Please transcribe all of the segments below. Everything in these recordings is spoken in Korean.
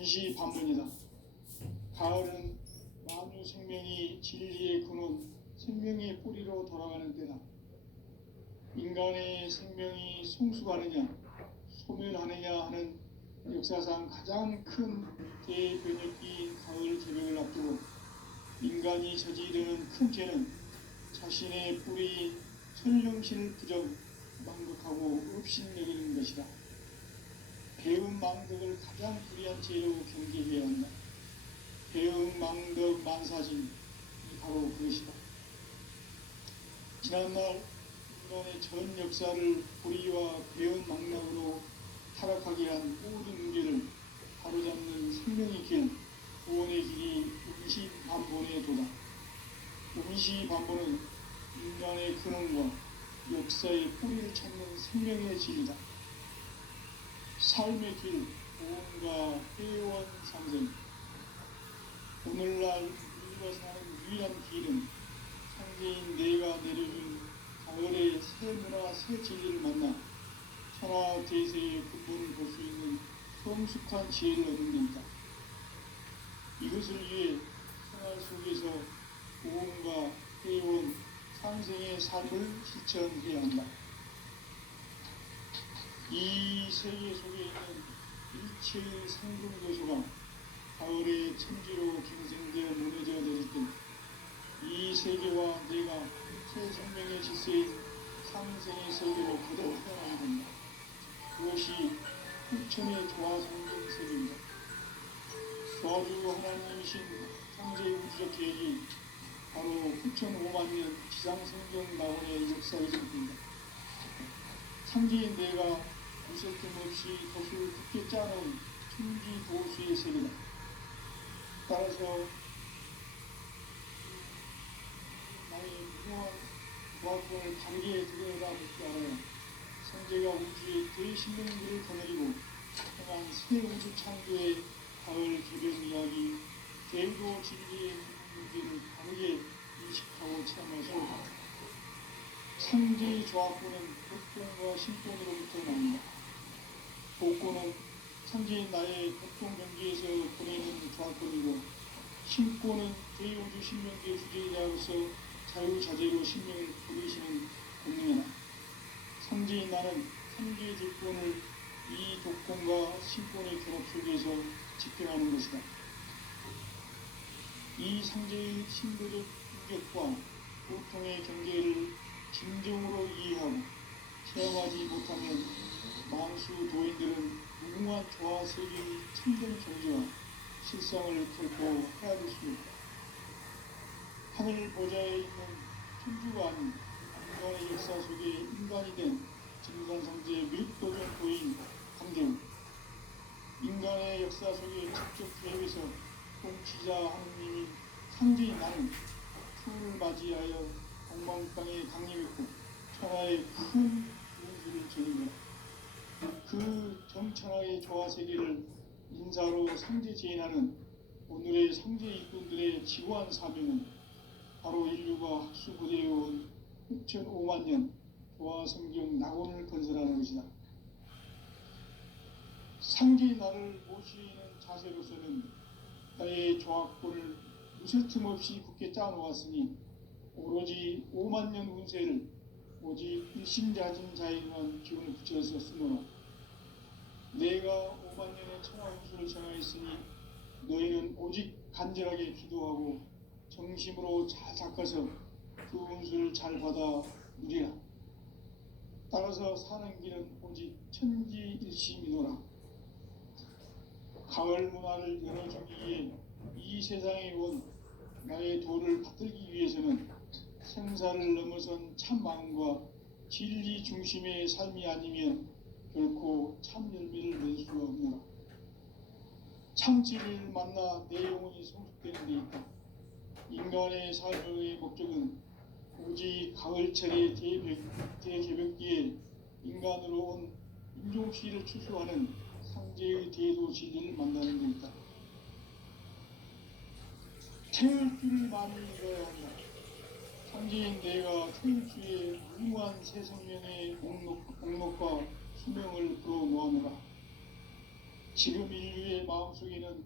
운시반문이다. 가을은 만유 생명이 진리의 근원, 생명의 뿌리로 돌아가는 때다. 인간의 생명이 성숙하느냐 소멸하느냐 하는 역사상 가장 큰 대변혁기 가을 개벽을 앞두고 인간이 저지르는 큰 죄는 자신의 뿌리 천령신을 부정 망극하고 업신여기는 것이다. 배은 망덕을 가장 불의한 죄로 경계해야 한다. 배은 망덕 만사진이 바로 그것이다. 지난날 인간의 전 역사를 불의와 배은 망락으로 타락하게 한 모든 문제를 바로잡는 생명의 길, 구원의 길이 운시반본의 도다. 운시반본은 인간의 근원과 역사의 뿌리를 찾는 생명의 길이다. 삶의 길, 구원과 회원 상생. 오늘날 우리가 사는 유일한 길은 상제인 내가 내려준 가을의 새 문화, 새 진리를 만나 천하 대세의 근본을 볼 수 있는 성숙한 지혜를 얻는 데이다. 이것을 위해 생활 속에서 구원과 회원, 상생의 삶을 실천해야 한다. 이 세계 속에 있는 일체의 상금 요소가 가을의 천지로 갱생되어 무너져 내릴 때 이 세계와 내가 새 생명의 질서인 상생의 세계로 거듭 태어나게 된다. 그것이 후천의 조화성경 세계입니다. 조화주 하나님이신 창조의 우주적 계획이 바로 후천 5만년 지상성경 나원의 역사의 전부입니다. 창조인 내가 무색김 없이 덫을 굳게 짜놓은 천지 보수의 세계다. 따라서 나의 무모한 조합권을 바르게 들여다볼 줄 알아요. 성제가 우주의 대신령들을 거느리고 행한 새 우주 창조의 가을 개변 이야기, 대도 진리의 문제를 바르게 인식하고 체험하시오. 상제의 조합권은 복권과 신권으로부터 나옵니다. 복권은 상제인 나의 고통 경계에서 보내는 조합권이고, 신권은 제5주 신명계 주제자로서 자유자재로 신명을 부리시는 공명이다. 상제인 나는 상제의 주권을 이 독권과 신권의 결합 속에서 집행하는 것이다. 이 상제의 신도적 인격과 고통의 경계를 진정으로 이해하고 체험하지 못하면 만수 도인들은 무궁한 조화 세계의 참된 경지와 실상을 결코 헤아릴 수 없다. 하늘 보좌에 있는 천주가 아닌 인간의 역사 속에 인간이 된 진관상제의 밀도적 도인 강대우. 인간의 역사 속에 직접 개입해서 통치자 하느님인 상제인 나는 추운을 맞이하여 동방땅에 강림했고 천하의 큰 운수를 지닌 것. 그 정천하의 조화세계를 인사로 상제 제인하는 오늘의 상제 일꾼들의 지구한 사명은 바로 인류가 학수부대해온 6,5만 년 조화성경 낙원을 건설하는 것이다. 상제의 나를 모시는 자세로서는 나의 조합권을 무쇠틈 없이 굳게 짜놓았으니 오로지 5만 년 운세를 오직 일심자진 자에게만 기운을 붙여서 쓰노라. 내가 5만 년의 천하 운수를 정하였으니 너희는 오직 간절하게 기도하고 정심으로 잘 닦아서 그 운수를 잘 받아 누리라. 따라서 사는 길은 오직 천지일심이노라. 가을 문화를 열어주기 위해 이 세상에 온 나의 도를 받들기 위해서는 생사를 넘어선 참 마음과 진리 중심의 삶이 아니면 결코 참 열매를 낼 수가 없노라. 참 진리를 만나 내 영혼이 성숙되는 데 있다. 인간의 삶의 목적은 오직 가을철의 대개벽기에 인간으로 온 인종시를 추수하는 상제의 대도 진리를 만나는 데 있다. 태울 줄을 많이 읽어야 한다. 상제인 내가 태울 주의 무궁한 새 생명의 목록과 수명을 불어놓아노라. 지금 인류의 마음속에는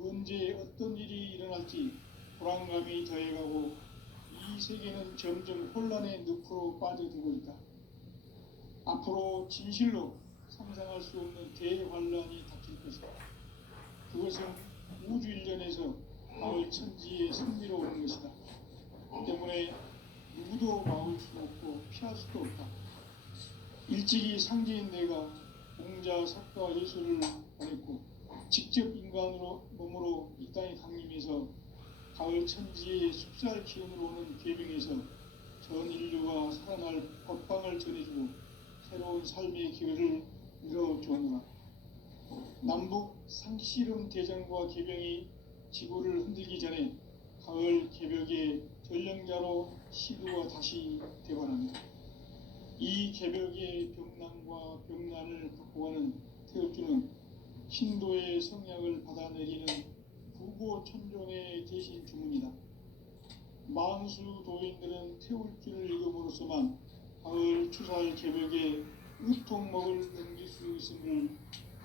언제 어떤 일이 일어날지 불안감이 더해가고 이 세계는 점점 혼란의 늪으로 빠져들고 있다. 앞으로 진실로 상상할 수 없는 대환란이 닥칠 것이다. 그것은 우주 일련에서 가을 천지의 승리로 오는 것이다. 때문에 누구도 막을 수 없고 피할 수도 없다. 일찍이 상제인 내가 공자, 석가, 예수를 보냈고 직접 인간으로 몸으로 이 땅에 강림해서 가을 천지의 숲살 기운으로 오는 계명에서 전 인류가 살아날 법방을 전해주고 새로운 삶의 기회를 열어주었노라. 남북 상씨름 대전과 개병이 지구를 흔들기 전에 가을 개벽의 전령자로 시루가 다시 되관합니다. 이 개벽의 병난과 병난을 극복하는 태엽주는 신도의 성약을 받아내리는 부고천존의 대신 주문이다. 만수 도인들은 태울주를 읽음으로써만 가을 추살 개벽의 우통목을 넘길 수 있음을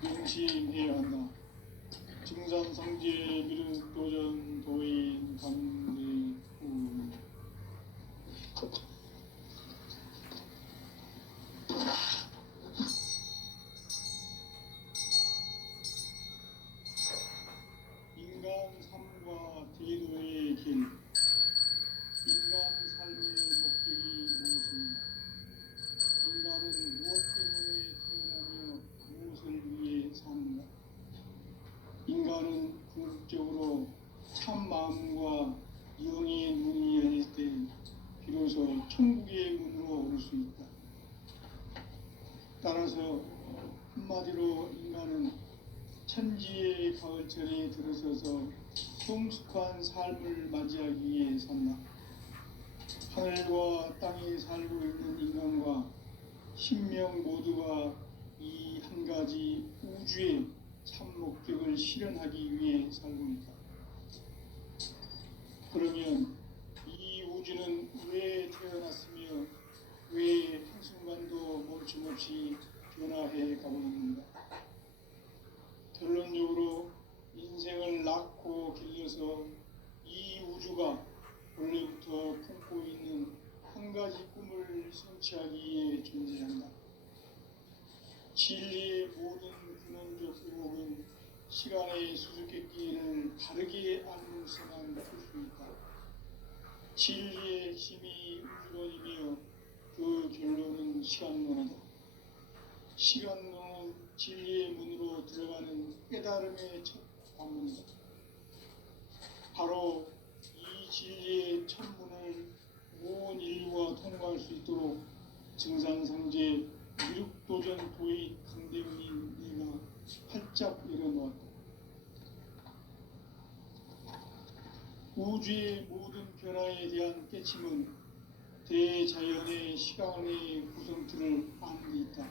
명심해야 한다. 증산상제 미륵도전 도인 강대구 인간 삶과 대도의 길. 인간 삶의 목적이 무엇인가? 인간은 무엇 때문에 태어나며 무엇을 위해 사는가? 인간은 궁극적으로 참 마음과 영의 문이 열릴 때 비로소 천국의 문으로 오를 수 있다. 따라서 한마디로 인간은 천지의 가을철에 들어서서 성숙한 삶을 맞이하기 위해 산다. 하늘과 땅에 살고 있는 인간과 신명 모두가 이 한 가지 우주의 참 목적을 실현하기 위해 살고 있다. 그러면 이 우주는 왜 태어났으며 왜 한순간도 멈춤없이 변화해 가고 있는가? 결론적으로 인생을 낳고 길러서 이 우주가 원래부터 품고 있는 한 가지 꿈을 성취하기 위해 존재한다. 진리의 모든 근원적 의목은 시간의 수수께끼를 다르게 알면서만 풀 수 있다. 진리의 핵심이 우주론이며 그 결론은 시간론이다. 시간론은 진리의 문으로 들어가는 깨달음의 첫 방문이다. 바로 이 진리의 첫 문을 온 인류가 통과할 수 있도록 증산상제 미륵도전 도의 강대훈인 내가 활짝 열어놓았다. 우주의 모든 변화에 대한 깨침은 대자연의 시간의 구성틀을 아는 데 있다.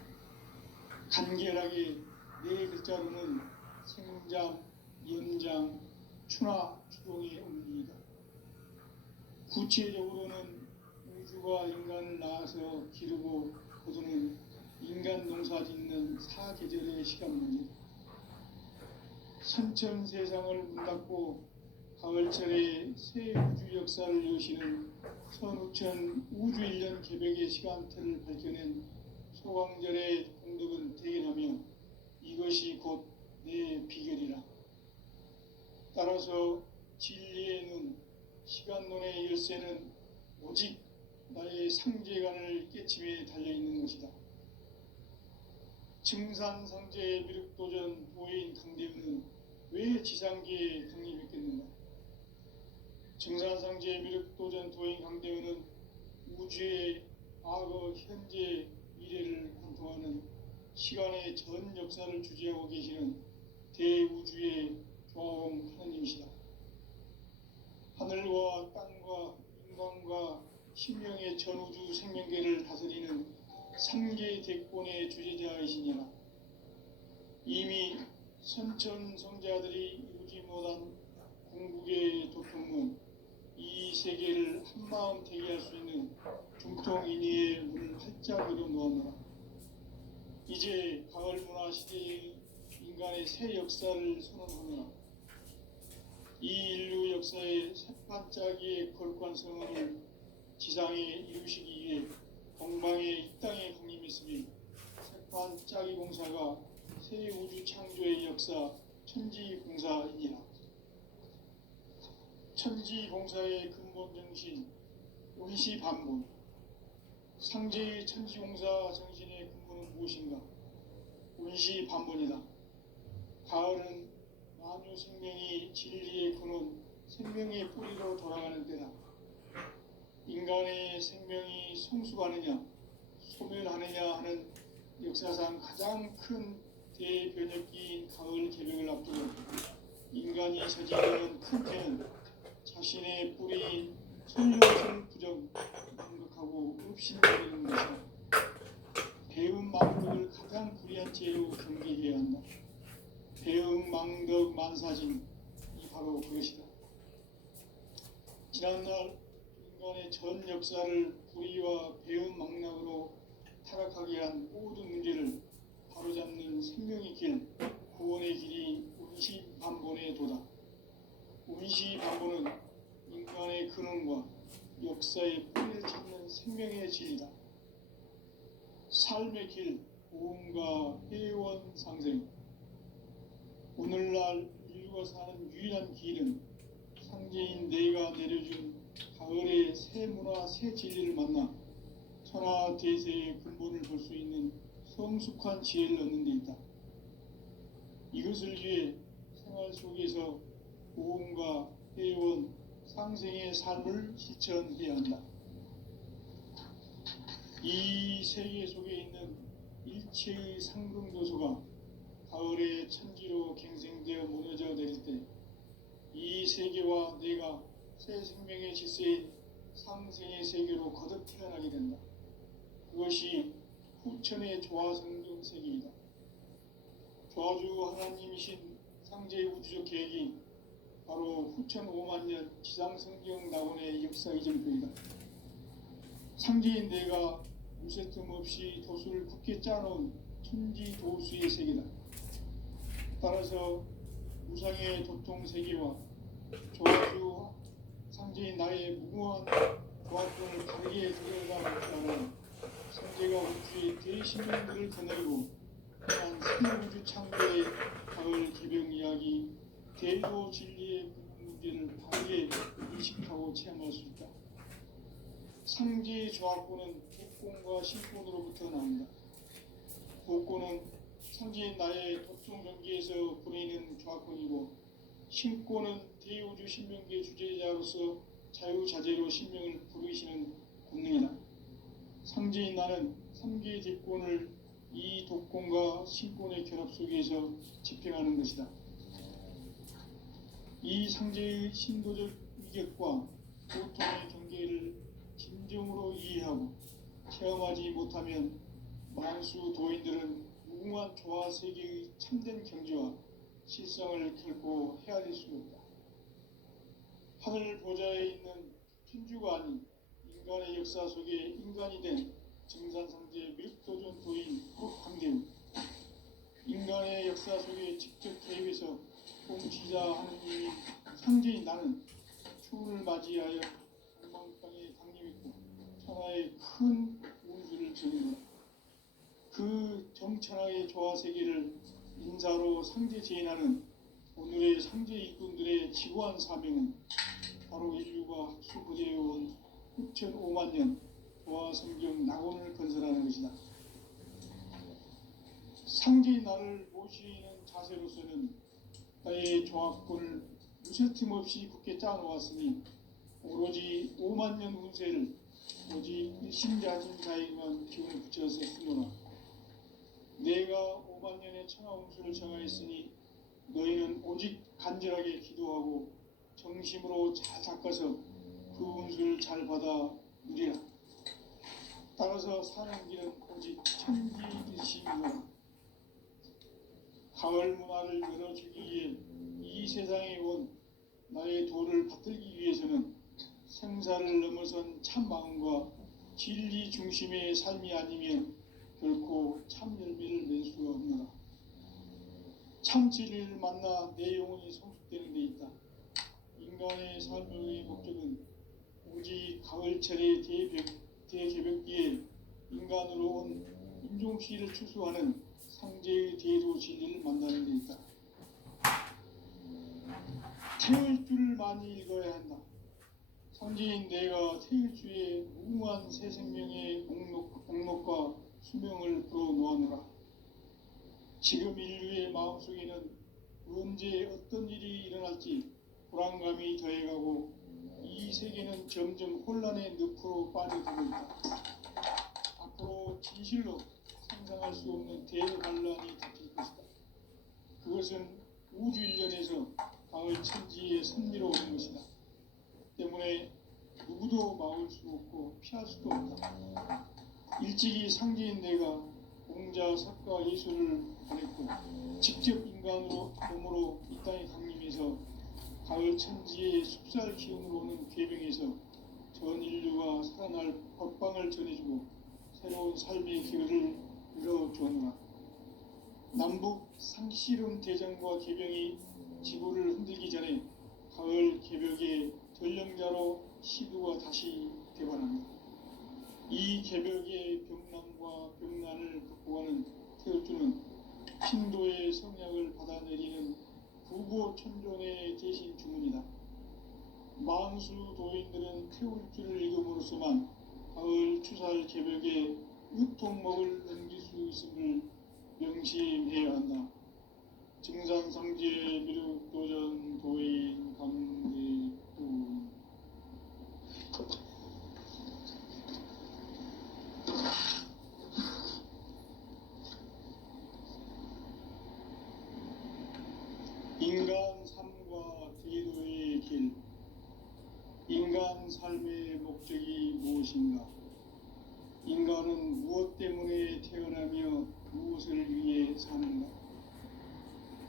간결하게 네 글자로는 생장, 연장, 추나 추동의 원리이다. 구체적으로는 우주가 인간을 낳아서 기르고 거두는 인간 농사 짓는 사계절의 시간문이다. 선천세상을 문 닫고 가을철에 새 우주 역사를 여시는 선우천 우주일년 개벽의 시간틀을 밝혀낸 소광절의 공덕은 대견하며 이것이 곧 내 비결이라. 따라서 진리의 눈, 시간론의 열쇠는 오직 나의 상제관을 깨침에 달려있는 것이다. 증산상제 미륵도전 도인 강대훈은 왜 지상계에 강림했겠는가? 증산상제 미륵도전 도인 강대훈은 우주의 과거, 현재, 미래를 관통하는 시간의 전 역사를 주재하고 계시는 대우주의 조화음 하나님이시다. 하늘과 땅과 인간과 신명의 전우주 생명계를 다스리는 삼계 대권의 주제자이시니라. 이미 선천성자들이 이루지 못한 궁극의 도통문, 이 세계를 한마음 되게 할 수 있는 중통인의의 문을 활짝 열어놓았노라. 이제 가을 문화 시대의 인간의 새 역사를 선언하노라. 이 인류 역사의 새반짝이의 거룩한 선언을 지상에 이루시기 위해 동방의 이 땅에 강림했으니 새반짝이 공사가 새 우주 창조의 역사 천지공사이니라. 천지공사의 근본 정신 운시반본. 상제의 천지공사 정신의 근본은 무엇인가? 운시반본이다. 가을은 만유 생명이 진리의 근원, 생명의 뿌리로 돌아가는 때다. 인간의 생명이 성숙하느냐, 소멸하느냐 하는 역사상 가장 큰 대변혁기인 가을 개벽을 앞두고 인간이 저지르는 큰 죄는 자신의 뿌리인 선료성 부정, 공격하고 읍신거리는 것이다. 배은망덕을 가장 불의한 죄로 경계해야 한다. 배은망덕 만사진, 이 바로 그것이다. 지난날 인간의 전 역사를 불의와 배은망락으로 타락하게 한 모든 문제를 바로잡는 생명의 길, 구원의 길이 운시반본의 도다. 운시반본은 인간의 근원과 역사의 뿌리를 찾는 생명의 진리다. 삶의 길, 고음과 회원 상생. 오늘날 인류가 사는 유일한 길은 상제인 내가 내려준 가을의 새 문화, 새 진리를 만나 천하대세의 근본을 볼 수 있는 성숙한 지혜를 얻는 데 있다. 이것을 위해 생활 속에서 고음과 회원, 상생의 삶을 실천해야 한다. 이 세계 속에 있는 일체의 상승도소가 가을의 천지로 갱생되어 무너져 내릴 때 이 세계와 내가 새 생명의 질서인 상생의 세계로 거듭 태어나게 된다. 그것이 후천의 조화성경 세계이다. 조화주 하나님이신 상제의 우주적 계획이 바로 후천 5만 년 지상성경 낙원의 역사 이전표이다. 상제인 내가 무쇠 틈 없이 도수를 굳게 짜놓은 천지도수의 세계다. 따라서 무상의 도통 세계와 조화주 상제인 나의 무궁한 조화권을 다르게 들여다볼 줄 알아 상제가 우주의 대신령들을 거느리고 한 새우주 창조의 가을 개벽 이야기 대도 진리의 문제를 바르게 인식하고 체험할 수 있다. 상제의 조화권은 복권과 신권으로부터 나온다. 복권은 상제인 나의 도통 경계에서 보내는 조화권이고 신권은 대우주 신명계 주제자로서 자유자재로 신명을 부르시는 권능이다. 상제인 나는 3개의 대권을 이 독권과 신권의 결합 속에서 집행하는 것이다. 이 상제의 신도적 위격과 고통의 경계를 진정으로 이해하고 체험하지 못하면 만수 도인들은 무궁한 조화 세계의 참된 경지와 실상을 결코 헤아릴 수 없다. 하늘 보좌에 있는 천주가 아닌 인간의 역사 속에 인간이 된 정산상제 밀도전 도인 황대우, 인간의 역사 속에 직접 개입해서 통치자 하느님인 상제인 나는 추운을 맞이하여 동방땅에 강림했고 천하의 큰 운수를 전했노라. 그 정천하의 조화세계를 인사로 상제 제인하는 오늘의 상제 일꾼들의 지구한 사명은 바로 인류가 학수부대해온 후천 5만 년 조화성경 낙원을 건설하는 것이다. 상제의 나를 모시는 자세로서는 나의 조화권을 무쇠틈 없이 굳게 짜놓았으니 오로지 5만 년 운세를 오직 일심자진 자에게만 기운을 붙여서 쓰노라. 내가 5만 년의 천하 운수를 정하였으니 너희는 오직 간절하게 기도하고 정심으로 잘 닦아서 그 운수를 잘 받아 누리라. 따라서 사는 길은 오직 천지일심이노라. 가을 문화를 열어주기 위해 이 세상에 온 나의 도를 받들기 위해서는 생사를 넘어선 참 마음과 진리 중심의 삶이 아니면 결코 참 열매를 낼 수가 없노라. 참 진리를 만나 내 영혼이 성숙되는 데 있다. 인간의 삶의 목적은 오직 가을철의 대개벽기에 인간으로 온 인종시를 추수하는 상제의 대도 진리를 만나는 데 있다. 태의 줄을 많이 읽어야 한다. 상제인 내가 태의 주에 무궁한 새 생명의 목록과 수명을 불어놓아노라. 지금 인류의 마음속에는 언제 어떤 일이 일어날지 불안감이 더해가고 이 세계는 점점 혼란의 늪으로 빠져들고 있다. 앞으로 진실로 상상할 수 없는 대환란이 닥칠 것이다. 그것은 우주 일련에서 가을 천지에 선미로 오는 것이다. 때문에 누구도 막을 수 없고 피할 수도 없다. 일찍이 상제인 내가 공자, 석가, 예술을 보냈고 직접 인간으로 몸으로 이 땅에 강림해서 가을 천지의 숲살 기운으로 오는 궤병에서 전 인류가 살아날 법방을 전해주고 새로운 삶의 기회를 열어주었노라. 남북 상씨름 대전과 개병이 지구를 흔들기 전에 가을 개벽의 전령자로 시두가 다시 되관합니다. 이 개벽의 병남과 병난을 극복하는 태울주는 신도의 성약을 받아내리는 구보천존의 대신 주문이다. 만수 도인들은 태울주를 읽음으로써만 가을 추살 개벽의 으통목을 넘길 수 있음을 명심해야 한다. 증산상제 미륵도전 도인 강대도. 인간 삶과 대도의 길. 인간 삶의 목적이 무엇인가? 인간은 무엇 때문에 태어나며 무엇을 위해 사는가?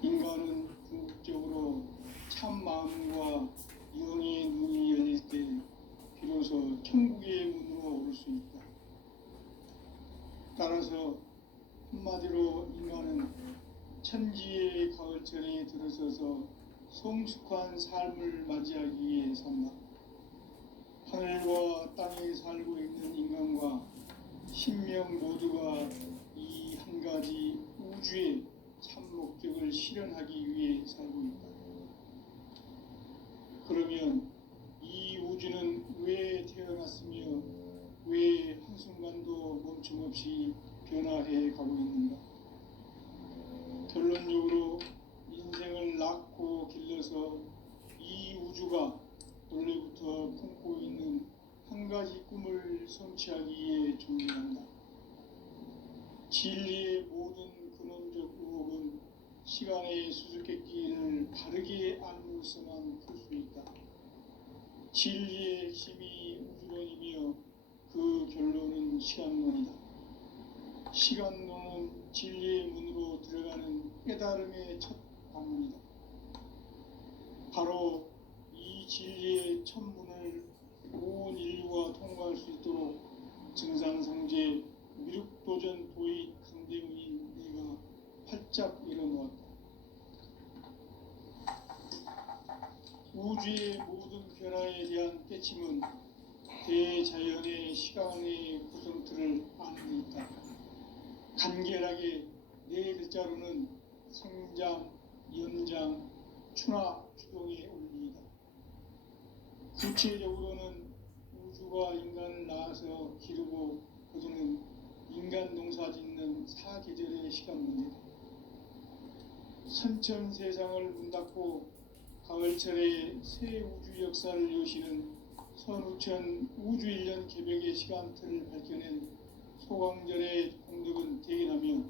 인간은 궁극적으로 참 마음과 영의 눈이 열릴 때 비로소 천국의 문으로 오를 수 있다. 따라서 한마디로 인간은 천지의 가을철에 들어서서 성숙한 삶을 맞이하기 위해 산다. 하늘과 땅에 살고 있는 인간과 신명 모두가 이 한 가지 우주의 참 목적을 실현하기 위해 살고 있다. 그러면 이 우주는 왜 태어났으며 왜 한순간도 멈춤없이 변화해 가고 있는가? 결론적으로 인생을 낳고 길러서 이 우주가 원래부터 품고 있는 한 가지 꿈을 성취하기 위해 존재한다. 진리의 모든 근원적 의혹은 시간의 수수께끼를 바르게 알므로서만 풀 수 있다. 진리의 핵심이 우주론이며 그 결론은 시간론이다. 시간론은 진리의 문으로 들어가는 깨달음의 첫 방문이다. 바로 이 진리의 첫 문을 온 인류가 통과할 수 있도록 증산상제 미륵도전 도의 강대문인 내가 활짝 열어놓았다. 우주의 모든 변화에 대한 깨침은 대자연의 시간의 구성틀을 아는 데 있다. 간결하게 네 글자로는 생장, 연장, 추나 추동의 원리이다. 구체적으로는 우주가 인간을 낳아서 기르고 거두는 인간 농사 짓는 사계절의 시간 문제다. 선천 세상을 문 닫고 가을철에 새 우주 역사를 여시는 선우천 우주일년 개벽의 시간틀을 밝혀낸 소강절의 공덕은 대견하며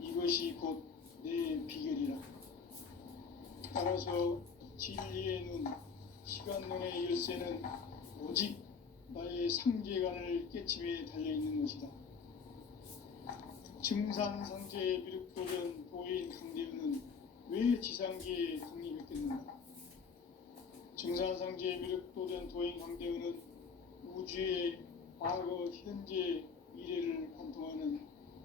이것이 곧 내 비결이라. 따라서 진리의 눈, 시간론의 열쇠는 오직 나의 상제관을 깨침에 달려있는 것이다. 증산상제 미륵도전 도인 강대우는 왜 지상계에 강림했겠는가? 증산상제 미륵도전 도인 강대우는 우주의 과거, 현재, 미래를 관통하는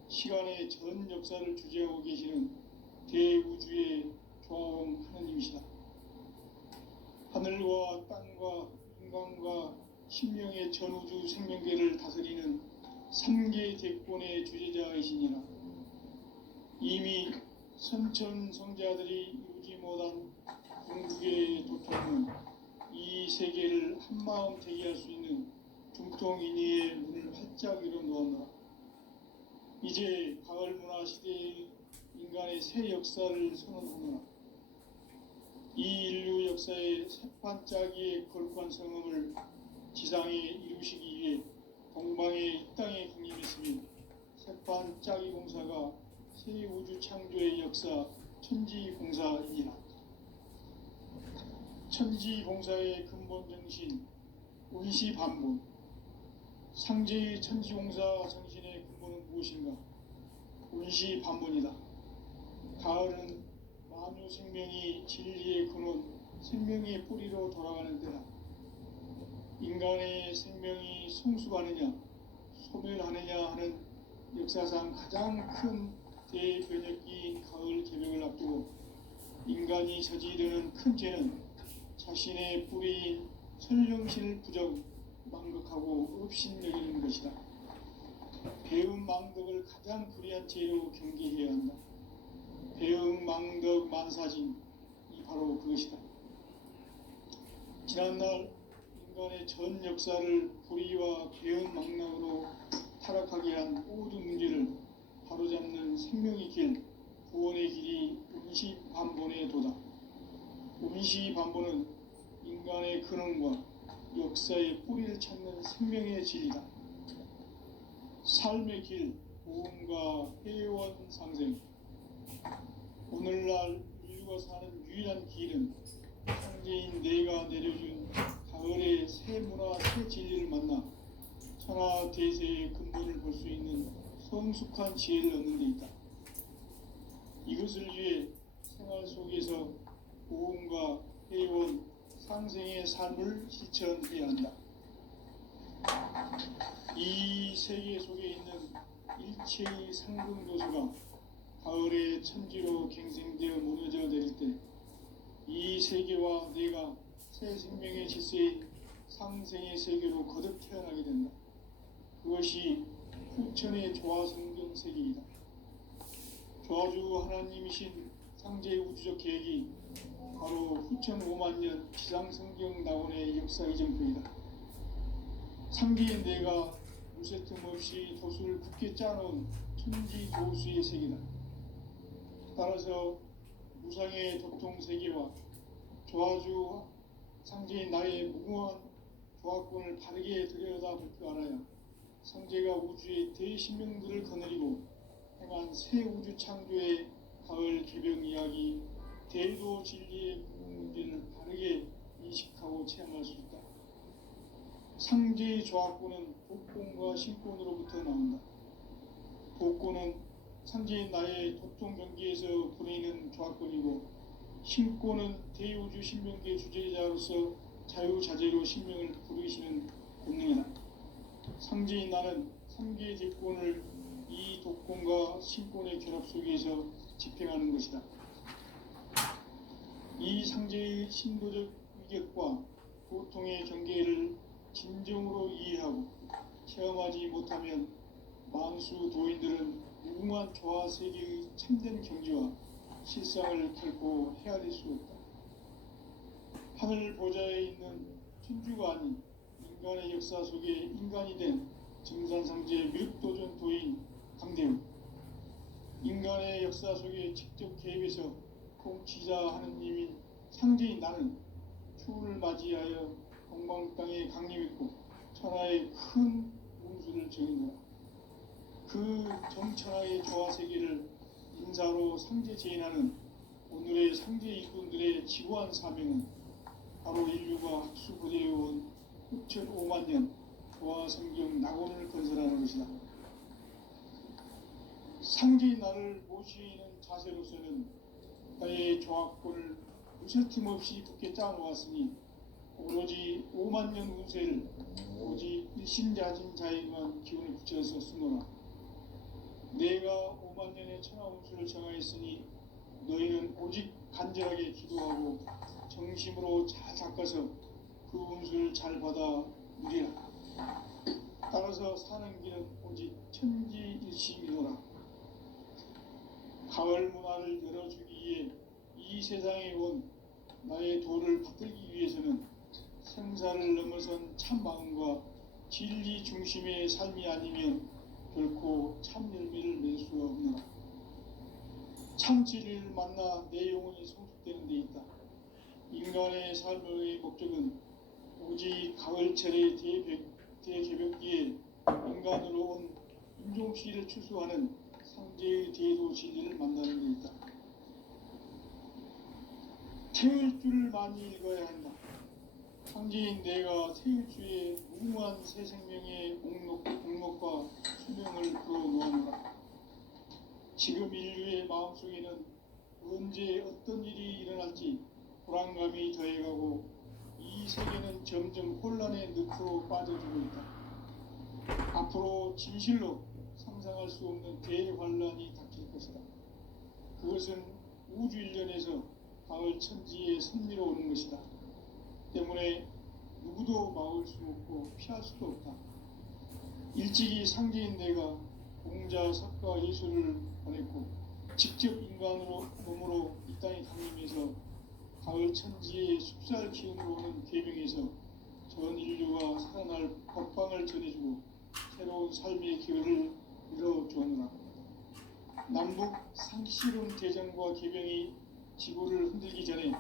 시간의 전 역사를 주재하고 계시는 대우주의 조화원 하느님이시다. 하늘과 땅과 인간과 신명의 전우주 생명계를 다스리는 삼계 대권의 주제자이시니라. 이미 선천성자들이 이루지 못한 궁극의 도통은 이 세계를 한마음 되게 할 수 있는 중통인의의 문을 활짝 열어놓았노라. 이제 가을 문화 시대의 인간의 새 역사를 선언하노라. 이 인류 역사의 새반짝이의 거룩한 성음을 지상에 이루시기 위해 동방의 이 땅에 강림했으며 새반짝이 공사가 새 우주 창조의 역사 천지공사이니라. 천지공사의 근본 정신 운시반본. 상제의 천지공사 정신의 근본은 무엇인가? 운시반본이다. 가을은 만유 생명이 진리의 근원, 생명의 뿌리로 돌아가는 때다. 인간의 생명이 성숙하느냐, 소멸하느냐 하는 역사상 가장 큰 대변혁기인 가을 개벽을 앞두고 인간이 저지르는 큰 죄는 자신의 뿌리인 설령신을 부정, 망극하고 업신여기는 것이다. 배움 망덕을 가장 불의한 죄로 경계해야 한다. 배움 망덕 만사진이 바로 그것이다. 지난날 인간의 전 역사를 불의와 배움 망락으로 타락하게 한 모든 문제를 바로잡는 생명의 길, 구원의 길이 운시반본의 도다. 운시반본은 인간의 근원과 역사의 뿌리를 찾는 생명의 진리다. 삶의 길, 보험과 회원 상생. 오늘날 인류가 사는 유일한 길은 상제인 내가 내려준 가을의 새 문화, 새 진리를 만나 천하 대세의 근본을 볼 수 있는 성숙한 지혜를 얻는 데 있다. 이것을 위해 생활 속에서 보험과 회원, 상생의 삶을 실천해야 한다. 이 세계 속에 있는 일체의 상승조수가 가을의 천지로 갱생되어 무너져 내릴 때 이 세계와 내가 새 생명의 질서인 상생의 세계로 거듭 태어나게 된다. 그것이 후천의 조화성경 세계이다. 조화주 하나님이신 상제의 우주적 계획이 바로 후천 5만년 지상성경 낙원의 역사 이정표이다. 상계인 내가 무쇠 틈 없이 도수를 굳게 짜놓은 천지 도수의 세계다. 따라서 무상의 도통 세계와 조화주 상제인 나의 무궁한 조화권을 바르게 들여다볼 줄 알아야 상제가 우주의 대신명들을 거느리고 행한 새 우주 창조의 가을 개벽 이야기, 대도 진리의 문제를 바르게 인식하고 체험할 수 있다. 상제의 조화권은 복권과 신권으로부터 나온다. 복권은 상제인 나의 도통 경계에서 보내는 조화권이고, 신권은 대우주 신명계 주제자로서 자유자재로 신명을 부르시는 본능이다. 상제인 나는 3개의 대권을 이 독권과 신권의 결합 속에서 집행하는 것이다. 이 상제의 신도적 위격과 고통의 경계를 진정으로 이해하고 체험하지 못하면 만수 도인들은 무궁한 조화 세계의 참된 경지와 실상을 결코 헤아릴 수 없다. 하늘 보좌에 있는 천주가 아닌 인간의 역사 속에 인간이 된 정산상제 미륵도전 도인 강대우. 인간의 역사 속에 직접 개입해서 통치자 하느님인 상제인 나는 추운을 맞이하여 동방 땅에 강림했고 천하의 큰 운수를 정했노라. 그 정천하의 조화 세계를 인사로 상제 제인하는 오늘의 상제 일꾼들의 지구한 사명은 바로 인류가 학수고대해온 6,5만 년 조화 성경 낙원을 건설하는 것이다. 상제인 나를 모시는 자세로서는 나의 조화권을 무쇠틈 없이 굳게 짜놓았으니 오로지 5만 년 운세를 오직 일심자진 자에게만 기운을 붙여서 쓰노라. 내가 5만 년의 천하 운수를 정하였으니 너희는 오직 간절하게 기도하고 정심으로 잘 닦아서 그 운수를 잘 받아 누리라. 따라서 사는 길은 오직 천지일심이로라. 가을 문화를 열어주기 위해 이 세상에 온 나의 도를 받들기 위해서는 생사를 넘어선 참 마음과 진리 중심의 삶이 아니면 결코 참 열매를 맺을 수가 없노라. 참 진리를 만나 내 영혼이 성숙되는 데 있다. 인간의 삶의 목적은 오직 가을철의 대개벽기에 인간으로 온 인종씨를 추수하는 상제의 대도 진리를 만나는 데 있다. 태울 줄을 많이 읽어야 한다. 상제인 내가 태울 주의 무궁한 새 생명의 목록과 수명을 풀어놓아노라. 지금 인류의 마음속에는 언제 어떤 일이 일어날지 불안감이 더해가고 이 세계는 점점 혼란의 늪으로 빠져들고 있다. 앞으로 진실로 상상할 수 없는 대환란이 닥칠 것이다. 그것은 우주 일련에서 가을 천지의 섭리로 오는 것이다. 때문에 누구도 막을 수 없고 피할 수도 없다. 일찍이 상제인 내가 공자, 석가, 예수를 보냈고 직접 인간으로 몸으로 이 땅에 강림해서 가을 천지의 숲살 기운으로 오는 계명에서 전 인류가 살아날 법방을 전해주고 새로운 삶의 기회를 열어주었노라. 남북 상시론 대전과 개병이 지구를 흔들기 전에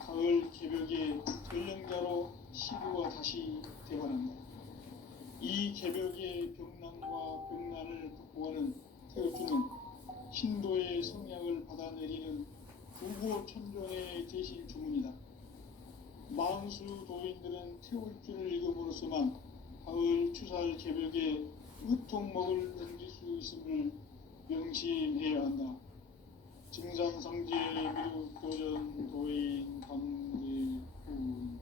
가을 개벽의 전령자로 시구가 다시 되어간다. 이 개벽의 병난과 병난을 극복하는 태우주는 신도의 성량을 받아내리는 부고 천존의 대신 주문이다. 만수 도인들은 태울주를 읽음으로써만 가을 추살 개벽의 의통목을 넘길 수 있음을 명심해야 한다. 증상상제 미륵 도전 도인 강대군.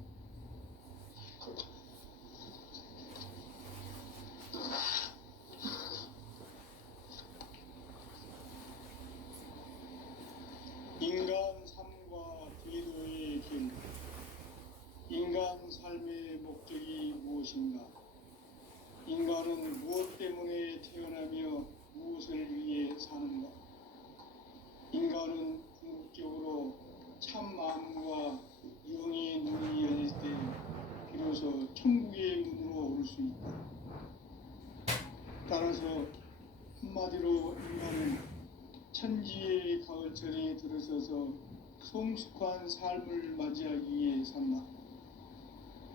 인간 삶과 대도의 길. 인간 삶의 목적이 무엇인가? 인간은 무엇 때문에 태어나며 무엇을 위해 사는가? 인간은 궁극적으로 참 마음과 영의 눈이 열릴 때 비로소 천국의 문으로 오를 수 있다. 따라서 한마디로 인간은 천지의 가을철에 들어서서 성숙한 삶을 맞이하기 위해 산다.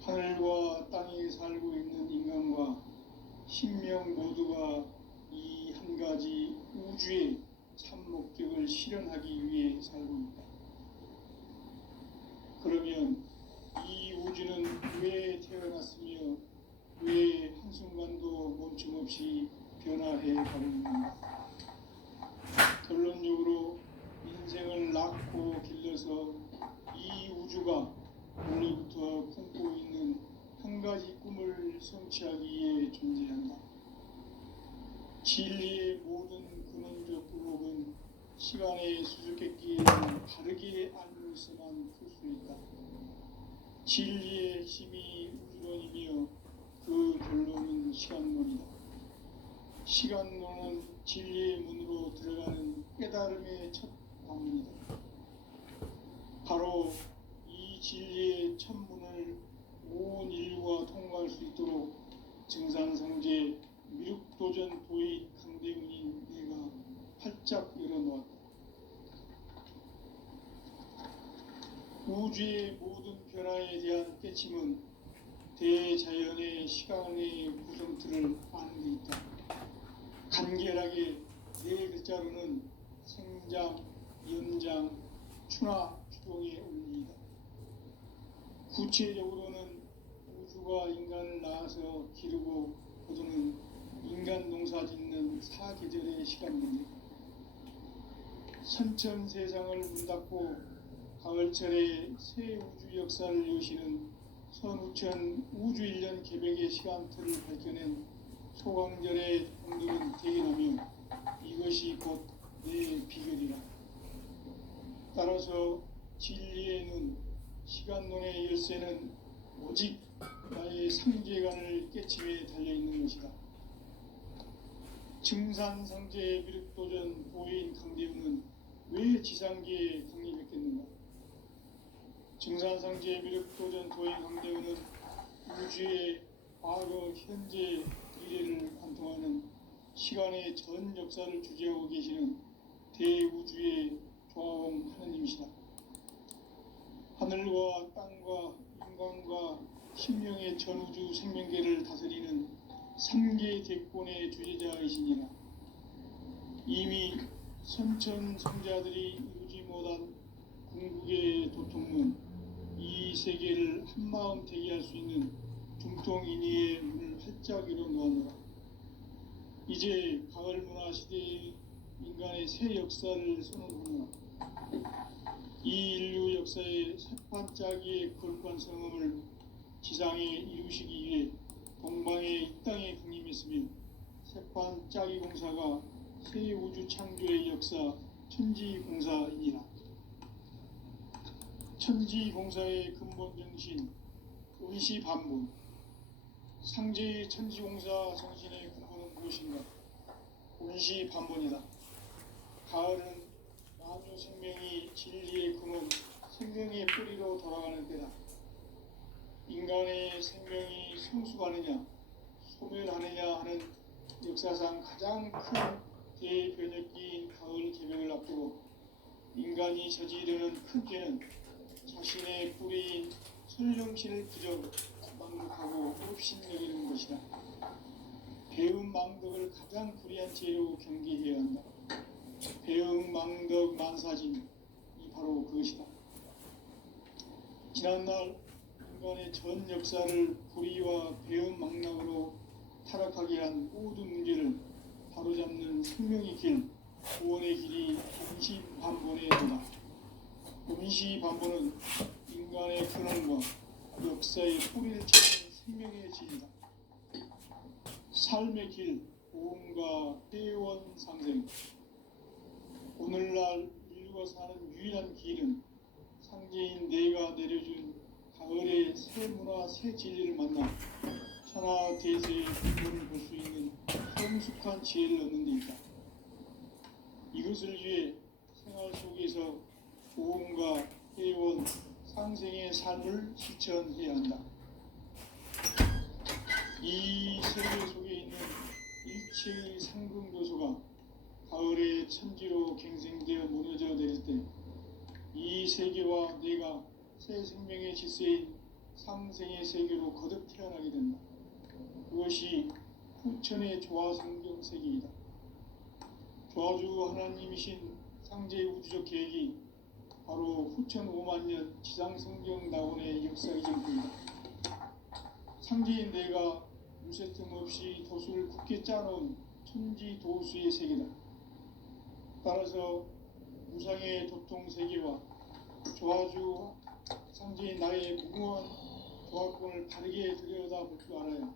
하늘과 땅에 살고 있는 인간과 신명 모두가 이 한 가지 우주의 참 목적을 실현하기 위해 살고 있다. 그러면 이 우주는 왜 태어났으며 왜 한순간도 멈춤없이 변화해 가고 있는가? 결론적으로 인생을 낳고 길러서 이 우주가 오늘부터 품고 있는 한 가지 꿈을 성취하기 위해 존재한다. 진리의 모든 근원적 의혹은 시간의 수수께끼에는 다르게 알고 있어만 풀 수 있다. 진리의 힘이 우주론이며 그 결론은 시간론이다. 시간론은 진리의 문으로 들어가는 깨달음의 첫 방문이다. 바로 이 진리의 첫 문을 온 인류가 통과할 수 있도록 증상상제 미륵도전 도의 강대군인 내가 활짝 열어놓았다. 우주의 모든 변화에 대한 깨침은 대자연의 시간의 구성틀을 아는 데 있다. 간결하게 네 글자로는 생장, 연장, 추나 추동의 원리이다. 구체적으로는 우주가 인간을 낳아서 기르고 거두는 인간 농사 짓는 사계절의 시간입니다. 선천 세상을 문 닫고 가을철에 새 우주 역사를 여시는 선우천 우주일년 개벽의 시간틀을 밝혀낸 소강절의 공들은 대견하며 이것이 곧 내 비결이라. 따라서 진리의 눈, 시간론의 열쇠는 오직 나의 상제관을 깨침에 달려있는 것이다. 증산상제의 미륵도전 도인 강대우는 왜 지상계에 강림했겠는가? 증산상제의 미륵도전 도인 강대우는 우주의 과거, 현재, 미래를 관통하는 시간의 전 역사를 주재하고 계시는 대우주의 조화원 하느님이시다. 하늘과 땅과 인간과 신명의 전우주 생명계를 다스리는 삼계 대권의 주제자이시니라. 이미 선천성자들이 이루지 못한 궁극의 도통문, 이 세계를 한마음 대기할 수 있는 중통인의의 문을 활짝 열어놓았노라. 이제 가을 문화 시대의 인간의 새 역사를 선언하노라. 이 인류 역사의 새반짝이의 거룩한 성음을 지상에 이루시기 위해 동방의 이 땅에 강림했으며 새반짝이 공사가 새 우주 창조의 역사 천지공사이니라. 천지공사의 근본 정신 의시반본, 상제의 천지공사 정신의 근본은 무엇인가? 의시반본이다. 가을은 만유 생명이 진리의 근원, 생명의 뿌리로 돌아가는 때다. 인간의 생명이 성숙하느냐, 소멸하느냐 하는 역사상 가장 큰 대변혁기인 가을 개명을 앞두고 인간이 저지르는 큰 죄는 자신의 뿌리인 설령신을 그저 망독하고 업신여기는 것이다. 배움 망덕을 가장 불의한 죄로 경계해야 한다. 배움 망덕 만사짐이 바로 그것이다. 지난날 인간의 전 역사를 불의와 배움 망락으로 타락하게 한 모든 문제를 바로잡는 생명의 길, 구원의 길이 음시반본의 도다. 음시반본은 인간의 근원과 역사의 뿌리를 찾는 생명의 길이다. 삶의 길, 보험과 회원상생. 오늘날 인류가 사는 유일한 길은 상제인 내가 내려준 가을의 새 문화, 새 진리를 만나 천하 대세의 근본을 볼 수 있는 성숙한 지혜를 얻는 데 있다. 이것을 위해 생활 속에서 보험과 회원, 상생의 삶을 실천해야 한다. 이 세계 속에 있는 일체의 상금 요소가 가을의 천지로 갱생되어 무너져 내릴 때 이 세계와 내가 새 생명의 질서인 상생의 세계로 거듭 태어나게 된다. 그것이 후천의 조화성경 세계이다. 조화주 하나님이신 상제의 우주적 계획이 바로 후천 5만년 지상성경 나온의 역사의 전부이다. 상제인 내가 무쇠틈 없이 도수를 굳게 짜놓은 천지 도수의 세계다. 따라서 무상의 도통 세계와 조화주 상제인 나의 무궁한 조화권을 바르게 들여다볼 줄 알아야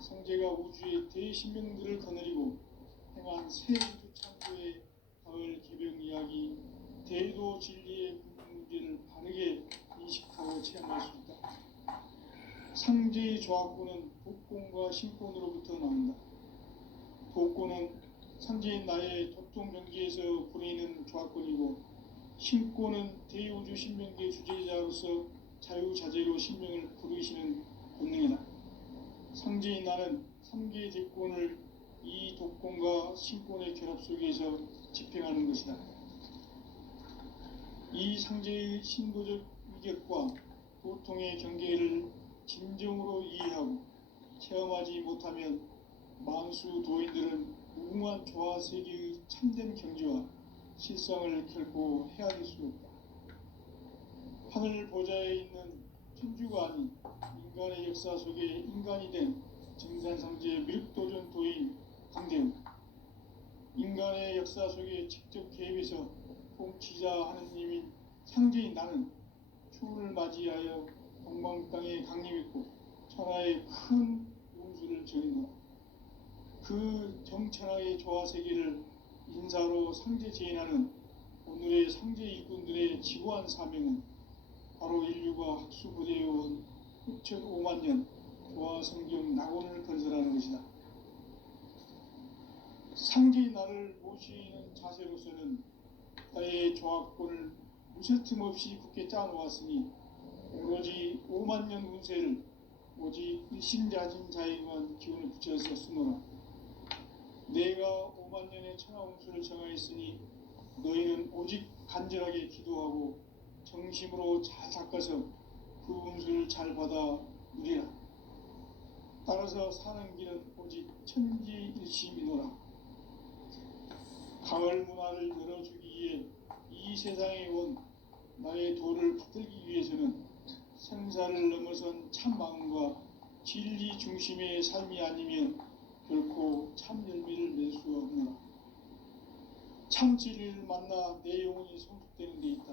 상제가 우주의 대신명들을 거느리고 행한 새 우주 창조의 가을 개병 이야기, 대도 진리의 궁극 문제를 바르게 인식하고 체험할 수 있다. 상제의 조화권은 복권과 신권으로부터 나온다. 복권은 상제인 나의 도통 경기에서 부리는 조화권이고, 신권은 대우주 신명계 주제자로서 자유자재로 신명을 부르시는 본능이다. 상제인 나는 3개 대권을 이 독권과 신권의 결합 속에서 집행하는 것이다. 이 상제의 신도적 위격과 도통의 경계를 진정으로 이해하고 체험하지 못하면 만수 도인들은 무궁한 조화 세계의 참된 경지와 실상을 결코 헤아릴 수 없다. 하늘 보좌에 있는 천주가 아닌 인간의 역사 속에 인간이 된 증산상제의 미륵도전 도인 강대우. 인간의 역사 속에 직접 개입해서 통치자 하느님인 상제인 나는 추운을 맞이하여 동방 땅에 강림했고 천하의 큰 용수를 전했노라. 그 정천하의 조화 세계를 인사로 상제 제인하는 오늘의 상제 일꾼들의 지고한 사명은 바로 인류가 학수고대해온 6,5만 년 교화 성경 낙원을 건설하는 것이다. 상제의 날을 모시는 자세로서는 나의 조합권을 무쇠틈 없이 굳게 짜놓았으니 오로지 5만 년 운세를 오직 일심자진 자에게만 기운을 붙여서 쓰노라. 내가 5만 년의 천하운수를 정하였으니 너희는 오직 간절하게 기도하고 정심으로 잘 닦아서 그 운수를 잘 받아 누리라. 따라서 사는 길은 오직 천지일심이노라. 가을 문화를 열어주기 위해 이 세상에 온 나의 도를 받들기 위해서는 생사를 넘어선 참 마음과 진리 중심의 삶이 아니면 결코 참 열매를 맺을 수 없노라. 참 진리를 만나 내 영혼이 성숙되는 데 있다.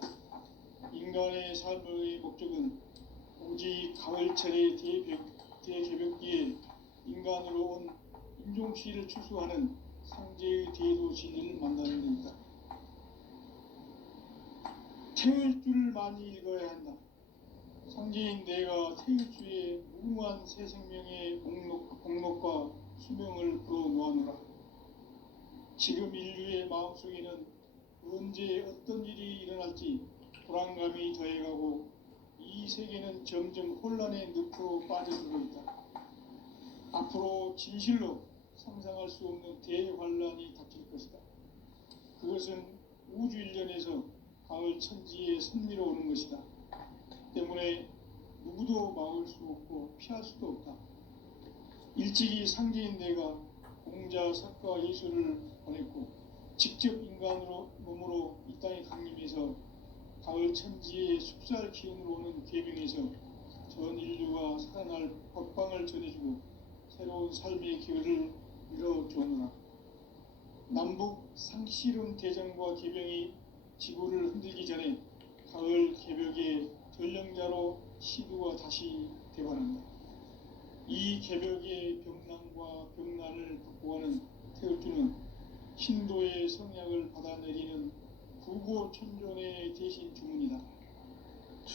인간의 삶의 목적은 오직 가을철의 대개벽기에 인간으로 온 인종시를 추수하는 상제의 대도 진리를 만나는 데 있다. 태울 줄을 많이 읽어야 한다. 상제인 내가 태울주의 무궁한 새 생명의 목록과 수명을 풀어놓아노라. 지금 인류의 마음속에는 언제 어떤 일이 일어날지 불안감이 더해가고 이 세계는 점점 혼란의 늪으로 빠져들고 있다. 앞으로 진실로 상상할 수 없는 대환란이 닥칠 것이다. 그것은 우주 일련에서 가을 천지의 섭리로 오는 것이다. 때문에 누구도 막을 수 없고 피할 수도 없다. 일찍이 상제인 내가 공자, 석가, 예수를 보냈고 직접 인간으로 몸으로 이 땅에 강림해서 가을 천지의 숲살 기운으로 오는 계명에서 전 인류가 살아날 법방을 전해주고 새로운 삶의 기회를 이뤄주노라. 남북 상씨름 대전과 개병이 지구를 흔들기 전에 가을 개벽의 전령자로 시두가 다시 대반한다. 이 개벽의 병난과 병난을 극복하는 태울주는 신도의 성약을 받아내리는 구고천존의 대신 주문이다.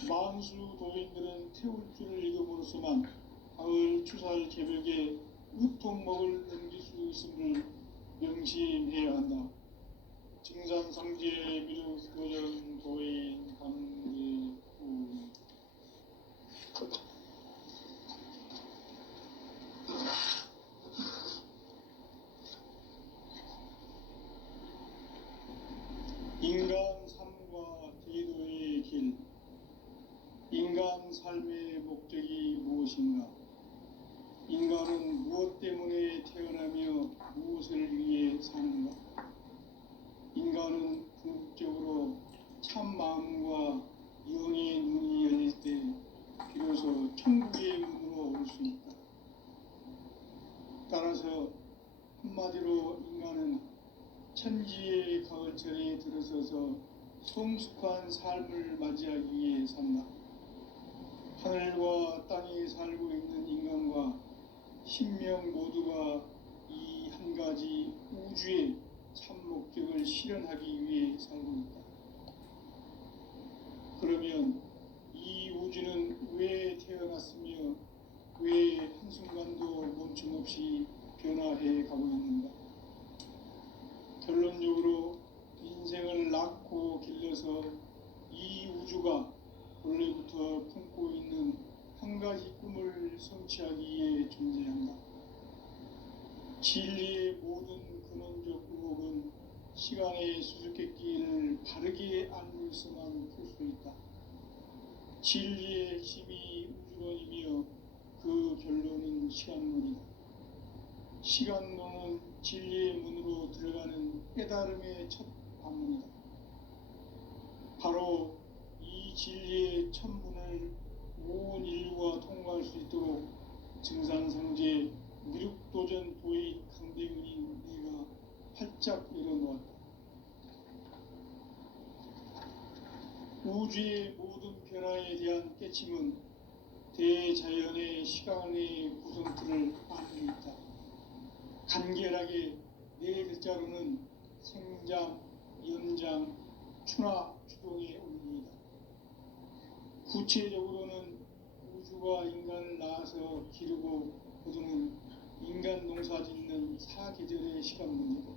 만수 도인들은 태울주를 읽음으로써만 가을 추살 개벽에 으통목을 넘길 수 있음을 명심해야 한다. 증산상제 미륵교전 도인 강제후 인간 삶과 제도의 길. 인간 삶의 목적이 무엇인가? 인간은 무엇 때문에 태어나며 무엇을 위해 사는가? 인간은 궁극적으로 참 마음과 영의 눈이 열릴 때 비로소 천국의 문으로 올 수 있다. 따라서 한마디로 인간은 천지의 가을철에 들어서서 성숙한 삶을 맞이하기 위해 산다. 하늘과 땅에 살고 있는 인간과 신명 모두가 이 한 가지 우주의 참 목적을 실현하기 위해 살고 있다. 그러면 이 우주는 왜 태어났으며 왜 한순간도 멈춤없이 변화해 가고 있는가? 결론적으로 인생을 낳고 길러서 이 우주가 본래부터 품고 있는 한 가지 꿈을 성취하기 위해 존재한다. 진리의 모든 근원적 의혹은 시간의 수수께끼를 바르게 알고있어만 풀 수 있다. 진리의 핵심이 우주론이며 그 결론은 시간론이다. 시간론은 진리의 문으로 들어가는 깨달음의 첫 방문이다. 바로 이 진리의 첫 문을 온 인류가 통과할 수 있도록 증산상제 미륵도전 도의 강대근인 내가 활짝 열어놓았다. 우주의 모든 변화에 대한 깨침은 대자연의 시간의 구성틀을 안고 있다. 간결하게 네 글자로는 생장, 연장, 추나 추동에 올립니다. 구체적으로는 우주가 인간을 낳아서 기르고 거두는 인간 농사 짓는 사계절의 시간입니다.